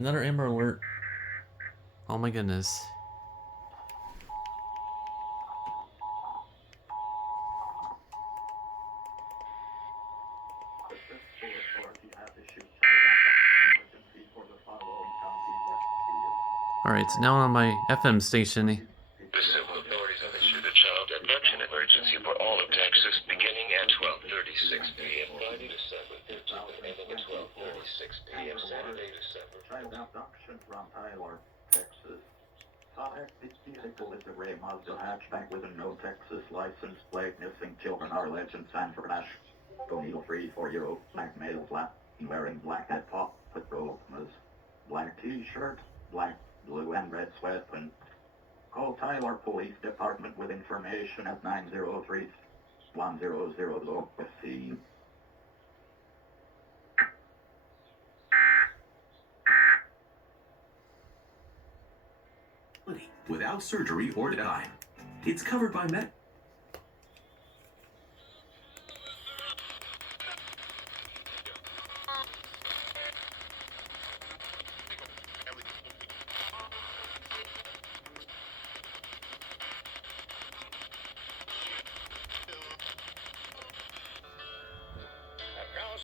Another Amber Alert. Oh my goodness. Alright, so now on my FM station. The civil authorities have issued a child abduction emergency for all of Texas, beginning at 12:36 p.m. Friday, December 13th, and ending at 12:36 p.m. Saturday, December 14th. Child abduction from Tyler, Texas. Suspect vehicle is a gray Mazda hatchback with a no Texas license plate. Missing children are alleged in Sanford Ash. Go needle-free 4-year-old black male flat, wearing black hat top, patrol black t-shirt, black, blue, and red sweatband. Call Tyler Police Department with information at 903-100 low scene. Without surgery or dime. It's covered by Med.